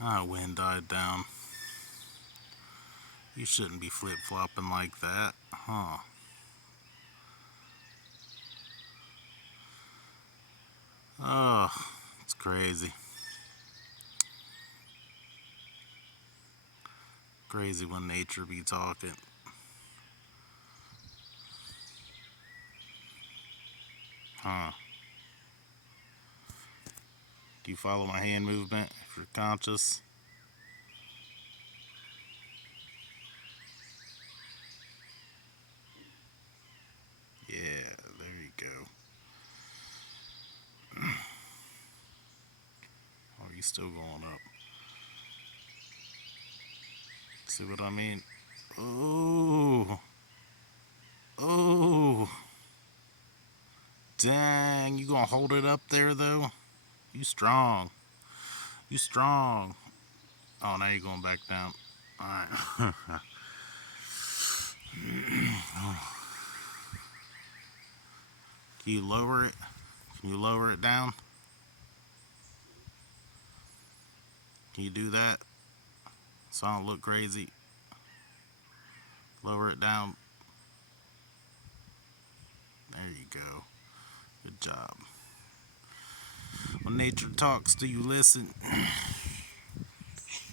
Ah, wind died down. You shouldn't be flip-flopping like that, huh? Oh, it's crazy. Crazy when nature be talking. Huh? Do you follow my hand movement if you're conscious? Yeah, there you go. Oh, you still going up. See what I mean? Oh, oh, dang. You gonna hold it up there, though? You strong. You strong. Oh, now you're going back down. Alright. Can you lower it? Can you lower it down? Can you do that so I don't look crazy? Lower it down. There you go. Good job. When nature talks, do you listen?